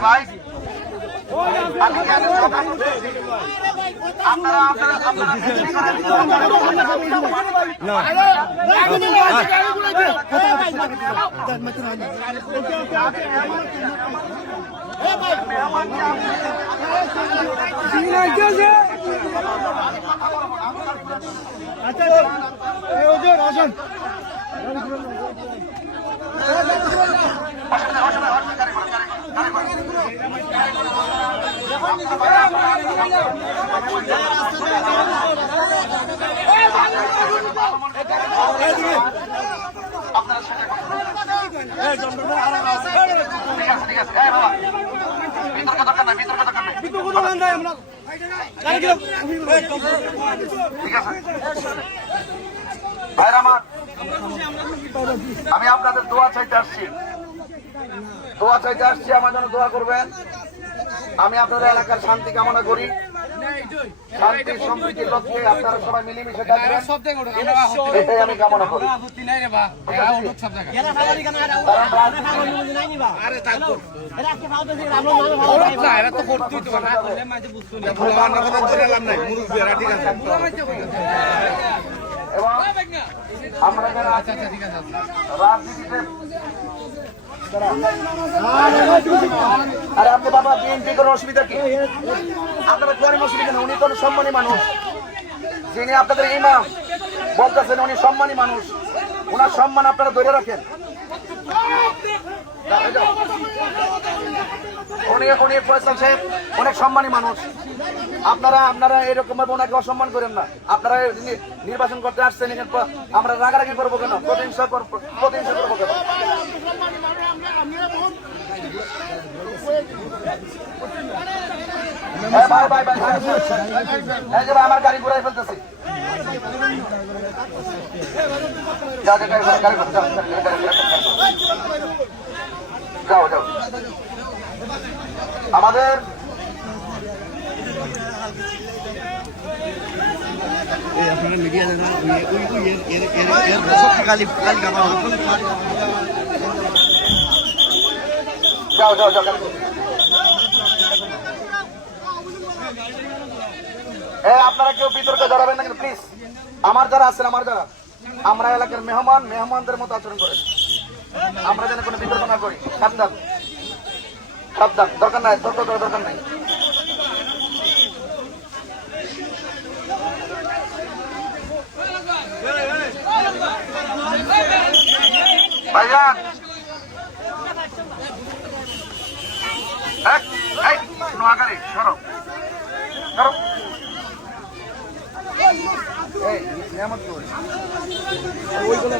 ভাই। আমি কি আগে কথা বলছি? আপনারা আপনারা আপনারা বিক্রি করেন। আপনারা সেটা ঠিক আছে ঠিক আছে এই বাবা বিতর্ক দরকার নাই বিতর্ক দরকার নাই ঠিক আছে ভাইরা আমার আমি আপনাদের দোয়া চাইতে আসছি। দোয়া চাইতে আসছি, আমার জন্য দোয়া করবেন। আমি আপনাদের এলাকার শান্তি কামনা করি। সম্প্রীতির আপনারা সবাই এবং আমরা আরে আপনি বাবা বিএনপি কোনো অসুবিধা কি? আপনারা করেন অসুবিধা নেই উনি তো সম্মানী মানুষ। যিনি আপনাদের ইমাম, বলতেছেন উনি সম্মানী মানুষ। ওনার সম্মান আপনারা ধরে রাখেন। উনি উনি ফয়সাল সাহেব অনেক সম্মানী মানুষ। আপনারা আপনারা এরকম ভাবে ওনাকে অসম্মান করেন না। আপনারা নির্বাচন করতে আসছেন আমরা রাগারাগি করব কেন? প্রতিহিংসা করব প্রতিহিংসা করব কেন হ্যাঁ, ভাই, ভাই, ভাই, ভাই, এই যে ভাই, আমার গাড়ি ঘুরাই ফেলতেছি যাও, যাও, আমাদের যাও যাও যাও গাড়ি। এ আপনারা কেউ বিতর্কে জড়াবেন না কিন্তু প্লিজ আমার যারা আছেন আমার যারা আমরা এলাকার মেহমান মেহমানদের মতো আচরণ করেন আমরা যেন কোনো বিতর্ক না করি। সাবধান। সাবধান। দরকার নাই তর্ক করার দরকার নাই। ভাইজান। এক, এই, ওইগুলো